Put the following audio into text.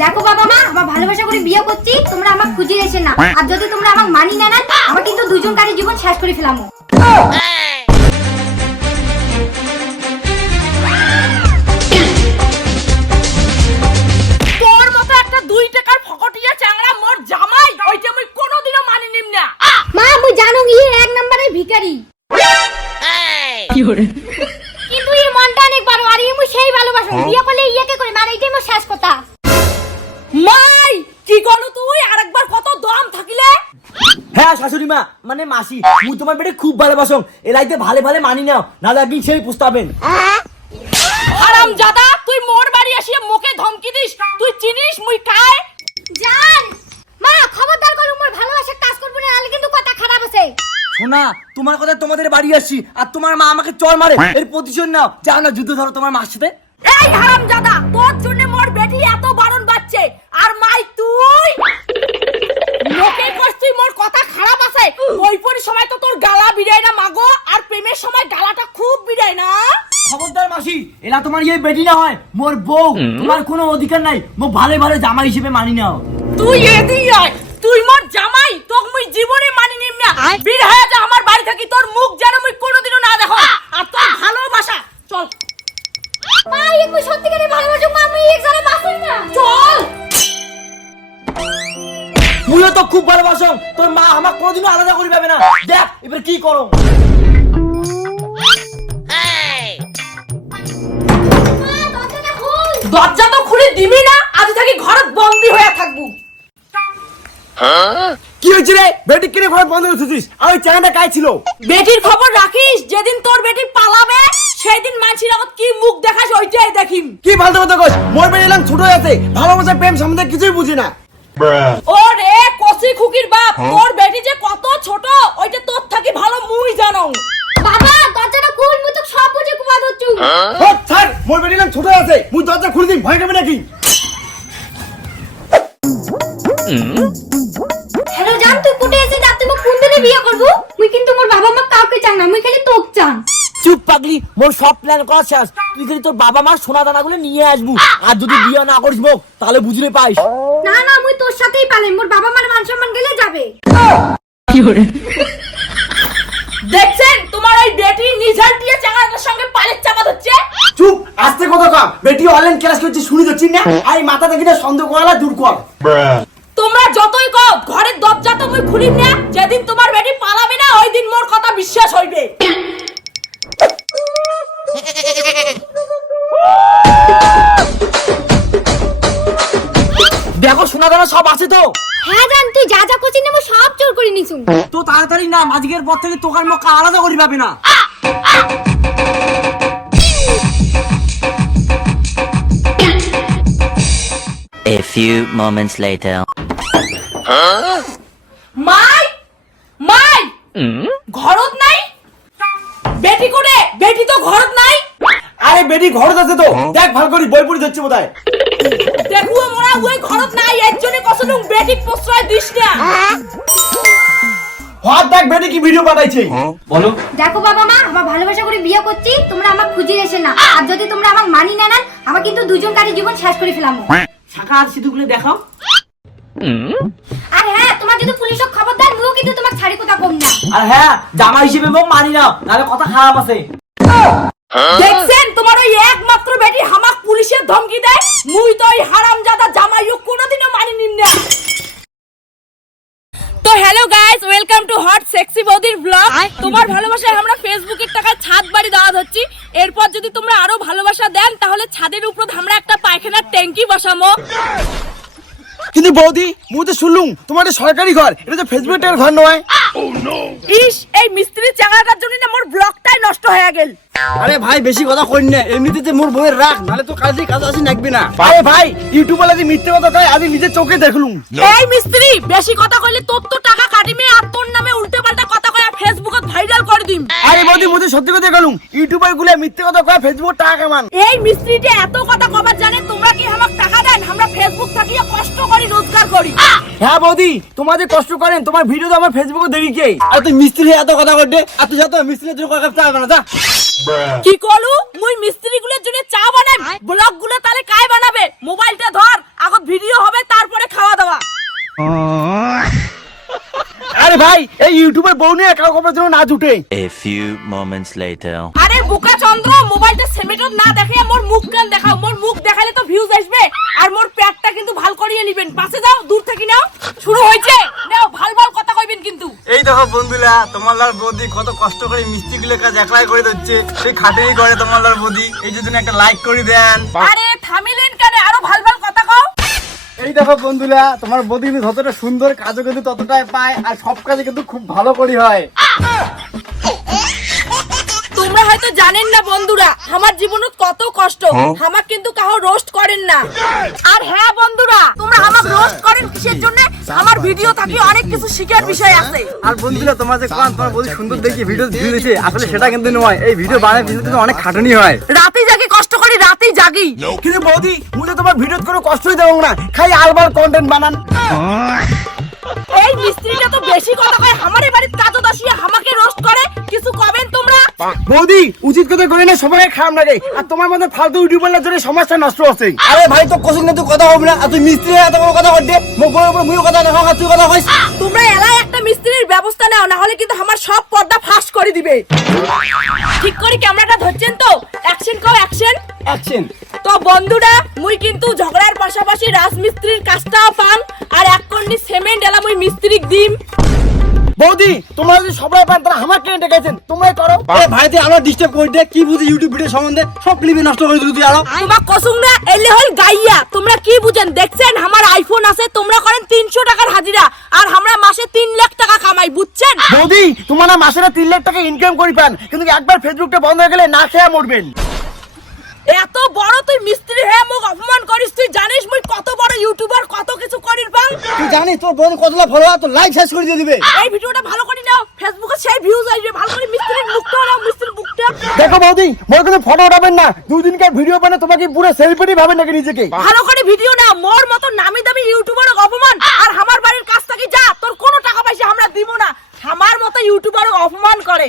দেখো বাবা মা আমার ভালোবাসা করে বিয়ে করছি তোমরা আমার খুঁজে এসে না। আর যদি তোমরা আমার মানি না নেন আমার কিন্তু দুজন কারি জীবন শেষ করে ফেলামো। তোর মতো একটা দুই টাকার ফকটিয়া চ্যাংড়া মোর জামাই ওইটা আমি কোনোদিনও মানি নিম না। মা মুই জানো এক নম্বরের ভিখারি। কিন্তু মনটা অনেক বড় আর মুই সেই ভালোবাসো। বিয়ে করলে ইয়েকে করে? মানে এটাই মোর শেষ কথা। মাই কি করল তুই? আরেকবার কত দম থাকিলে? হ্যাঁ শাশুড়ি মা মানে মাসি মুই তোমার বেটে খুব ভালোবাসং। এলাইতে ভালে ভালে মানি নাও নাহলে একদিন সেই পুস্তাবেন। হারাম জাদা তুই মোর বাড়ি আসিয়ে মুখে ধমকি দিস। তুই চিনিস মুই কায় জান মা খবরদার করো মোর ভালোবাসার কাজ করব না নাহলে কিন্তু কথা খারাপ আছে। শোনা তোমার কথা তোমাদের বাড়ি আসছি আর তোমার মা আমাকে চল মারে। এর প্রতিশোধ নাও। যাও না যুদ্ধ ধরো তোমার মার সাথে। এই হারাম জাদা তোর জন্য মোর বেটি এত বারণ বাচ্চে আর মাই তুই? লোকে কস তুই মোর কথা খারাপ আছে? ওই পরি সময় তো তোর গালা বিড়ায় না মাগো। আর প্রেমের সময় গালাটা খুব বিড়ায় না? খবরদার মাসি এলা তোমার ইয়ে বেটি না হয় মোর বউ। তোমার কোনো অধিকার নাই মোক ভালো ভালো জামা হিসেবে মানি নাও। তুই এদি আয় তুই মোর জামাই তোক মুই জীবনে মানি নিম না। বীর হয়ে যা আমার বাড়ি থাকি তোর মুখ যেন মুই কোনোদিনও খুব ভালোবাসং তোর মা আমার কোনোদিনও আলাদা করি পাবে না। দেখ এবার কি করো? দরজা তো খুলে দিবি না আজ থাকি ঘরত বন্দি হয়ে থাকব। কি হয়েছে রে? বেটি কিনে ঘর বন্ধ করছিস আর ওই চ্যানেলটা ছিল? বেটির খবর রাখিস যেদিন তোর বেটি পালাবে সেই দিন মানসির আগত কি মুখ দেখাস ওইটাই দেখিম। কি ফালতু কথা কস মোর বেটি এলাম ছোট আছে ভালোবাসা প্রেম সম্বন্ধে কিছুই বুঝি না। ও রে কসি খুকির বাপ তোর বেটি যে কত ছোট ওইটা তোর থাকি ভালো মুই জানো। বাবা দরজাটা খোল মুই তো সব বুঝে কুমার হচ্ছু হোক ছাড় মোর বেটি এলাম ছোট আছে মুই দরজা খুলে দিই ভয় পাবে নাকি? হ্যালো জান তুই কুটে এসে যা তুই মোক কোন দিনে বিয়ে করব? মুই কিন্তু মোর বাবা মা কাউকে চান না মুই খালি তোক চান। চুপ পাগলি মোর সব প্ল্যান করা শেষ। তুই খালি তোর বাবা মার সোনা দানাগুলো নিয়ে আসবু। আর যদি বিয়ে না করিস মোক তাহলে বুঝলে পাইস। না না মুই তোর সাথেই পালাই। মোর বাবা মার মান সম্মান গেলে যাবে। কি করে দেখছেন? তোমার ওই বেটি নিজের দিয়ে চাঙাটার সঙ্গে পালের চাপা হচ্ছে চুপ আস্তে কথা কম। বেটি অনলাইন ক্লাস করছি শুনি তো চিন না? আর এই মাথা থেকে না সন্দেহ করালা দূর কর। তোমরা যতই কও ঘরের দরজা তো মুই খুলিম না। যেদিন তোমার বেটি পালাবে না ওই দিন মোর কথা বিশ্বাস হইবে। দেখো সোনা দানা সব আছে তো? হ্যাঁ জান তুই যা যা করছিস না সব চোর করে নিছু। তো তাড়াতাড়ি না আজকের পর থেকে তোকার মুখ আলাদা করি পাবি না। A few moments later. মাই মাই ঘরত নাই? বেটি করে বেটি তো ঘরত নাই? আরে বেটি ঘরত আছে তো। দেখ ভালো করে বই পড়ি যাচ্ছে বোধহয়। দেখুও মোরা ওই ঘরত নাই এর জন্য কসলুম বেটি প্রশ্রয় দিস না। হাত দেখ বেটি কি ভিডিও পাঠাইছে বলো। দেখো বাবা মা আমার ভালোবাসা করে বিয়ে করছি তোমরা আমার খুঁজে এসে না। আর যদি তোমরা আমার মানি না নেন আমার কিন্তু দুজন কারি জীবন শেষ করে ফেলামো। শাখা আর সিধুগুলো দেখাও। আর হ্যাঁ তোমার যদি পুলিশক খবর দেন মুও কিন্তু তোমার ছাড়ি কথা কম না। আর হ্যাঁ জামা হিসেবে মোক মানি না নাহলে কথা খারাপ আছে। দেখছেন তোমার ওই একমাত্র বেটি হামাক পুলিশের ধমকি দেয়? মুই তো ওই হারামজাদা জামাইও কোনোদিনও মানি নিম না। তো hello guys welcome to hot sexy বৌদির ব্লগ তোমার ভালোবাসায় আমরা ফেসবুকের টাকায় ছাদ বাড়ি দেওয়া হচ্ছি। এরপর যদি তোমরা আরও ভালোবাসা দেন তাহলে ছাদের উপর আমরা একটা পায়খানার ট্যাঙ্কি বসামো। কিন্তু বৌদি মুই তো শুনলুম তোমার সরকারি ঘর এটা তো ফেসবুক টাকার ঘর নয়। ইস এই মিস্ত্রির চাঙাটার জন্য না মোর হয়ে গেল। আরে ভাই বেশি কথা কই না। এমনিতে যে মোর বউয়ের রাগ নালে তো কাজে কাজ আসি নাকবি না। আরে ভাই ইউটিউব মিথ্যে কথা কয় আমি নিজের চোখে দেখলুম। এই মিস্ত্রি বেশি কথা কইলে তোর তো টাকা কাটিমে আর তোর নামে উল্টে পাল্টা কথা কয় ফেসবুকত ভাইরাল করে দিম। আরে বদি মুই সত্যি কথা কইলুম ইউটিউবারগুলো মিথ্যে কথা কয় ফেসবুক টাকা কামান। এই মিস্ত্রিটা এত কথা কবার জানে ফেসবুক থাকিয়ে কষ্ট করি রোজগার করি। হ্যাঁ বৌদি তোমার যে কষ্ট করেন তোমার ভিডিও তো আমার ফেসবুকে দেখি কে? আর তুই মিস্ত্রি এত কথা করবে আর তুই যা তো মিস্ত্রির জন্য কথা চা বানা যা। কি করলু মুই মিস্ত্রি গুলোর জন্য চা বানাই। ব্লগগুলো তাহলে কায় বানাবে? মোবাইলটা ধর আগত ভিডিও হবে তারপরে খাওয়া দাওয়া। আরে ভাই এই ইউটিউবে বউ নিয়ে কাউ করার জন্য না জুটে। A few moments later. না দেখে মোর মুখ কান দেখাও মোর মুখ দেখালে তো ভিউজ আসবে। আর মোর পেটটা কিন্তু ভালো করিয়ে নিবেন। পাশে যাও দূর থেকে নাও শুরু হয়েছে। নাও ভালো ভালো কথা কইবেন কিন্তু। এই দেখো বন্ধুরা তোমার লাল বৌদি কত কষ্ট করে মিস্ত্রি গুলো কাজ একলাই করে দিচ্ছে সেই খাটেই করে তোমার লাল বৌদি। এই একটা লাইক করে দেন। আরে থামিলেন কেন? আরও ভালো ভালো কথা কও। এই দেখো বন্ধুরা তোমার বৌদি কিন্তু যতটা সুন্দর কাজও কিন্তু ততটাই পায় আর সব কাজে কিন্তু খুব ভালো করি হয়। হয়তো জানেন না বন্ধুরা আমার জীবনত কত কষ্ট। আমার কিন্তু কাহো রোস্ট করেন না। আর হ্যাঁ বন্ধুরা তোমরা আমার রোস্ট করেন কিসের জন্য? আমার ভিডিও থাকি অনেক কিছু শিখার বিষয় আছে। আর বন্ধুরা তোমার যে কান তোমার বৌদি সুন্দর দেখি ভিডিও ভিউ দিয়েছে আসলে সেটা কিন্তু নয়। এই ভিডিও বানানোর পিছনে কিন্তু অনেক খাটুনি হয়। রাতে জাগি কষ্ট করি রাতেই জাগি। কিন্তু বৌদি মুঝে তোমার ভিডিও কোনো কষ্টই দেবো না। খালি আলবার কন্টেন্ট বানান। এই মিস্ত্রিটা তো বেশি কথা কয়। আমারে বাড়ির কাজও দাসিয়া আমাকে রোস্ট করে। কিছু কবেন তোমরা? বৌদি উচিত কথা করে না সবাই খারাপ লাগে। আর তোমার মধ্যে ফালতু ইউটিউবারের জন্য সমাজটা নষ্ট হচ্ছে। আরে ভাই তো কোচিং না তুই কথা হবে না আর তুই মিস্ত্রি এত বড় কথা করতে মুখ বড় মুইও কথা না আর তুই কথা কইস। তোমরা এলাই একটা মিস্ত্রির ব্যবস্থা নাও না হলে কিন্তু আমার সব পর্দা ফাঁস করে দিবে। ঠিক করে ক্যামেরাটা ধরছেন তো? অ্যাকশন কও অ্যাকশন অ্যাকশন তো বন্ধুরা মুই কিন্তু ঝগড়ার পাশাপাশি রাজমিস্ত্রির কাজটাও পান আর এক কন্ডি সিমেন্ট এলা মুই মিস্ত্রিক দিম বৌদি তোমরা যদি সবাই পান তারা আমার কেন ডেকেছেন। তোমরাই করো। আরে ভাই তুই আমার ডিস্টার্ব করে দে কি বুঝি ইউটিউব ভিডিও সম্বন্ধে? সব ক্লিপে নষ্ট করে দিলি তুই আরও। তোমার কসুম না এলে হল গাইয়া তোমরা কি বুঝেন? দেখছেন আমার আইফোন আছে তোমরা করেন তিনশো টাকার হাজিরা আর আমরা মাসে তিন লাখ টাকা কামাই বুঝছেন? বৌদি তোমার মাসে না তিন লাখ টাকা ইনকাম করি পান কিন্তু একবার ফেসবুকটা বন্ধ হয়ে গেলে না খেয়ে মরবেন। এত বড় তুই মিস্ত্রি হয়ে মুখ অপমান করিস তুই জানিস মুই কত বড় ইউটিউবার কত কিছু করিস বাং? তুই জানিস তোর বোন কতলা ফলোয়ার তো লাইক শেষ করে দিয়ে দিবে। এই ভিডিওটা ভালো করে নাও ফেসবুকে সেই ভিউজ আসবে ভালো করে মিস্ত্রির মুখটা নাও মিস্ত্রির মুখটা। দেখো বৌদি মোর কিন্তু ফটো উঠাবেন না। দুই দিনকার ভিডিও বানায় তোমাকে পুরো সেলিব্রিটি ভাবে নাকি নিজেকে। ভালো করে ভিডিও নাও মোর মতো নামি দামি ইউটিউবার অপমান। আর আমার বাড়ির কাছ থেকে যা তোর কোনো টাকা পয়সা আমরা দিব না। আমার মতো ইউটিউবার অপমান করে।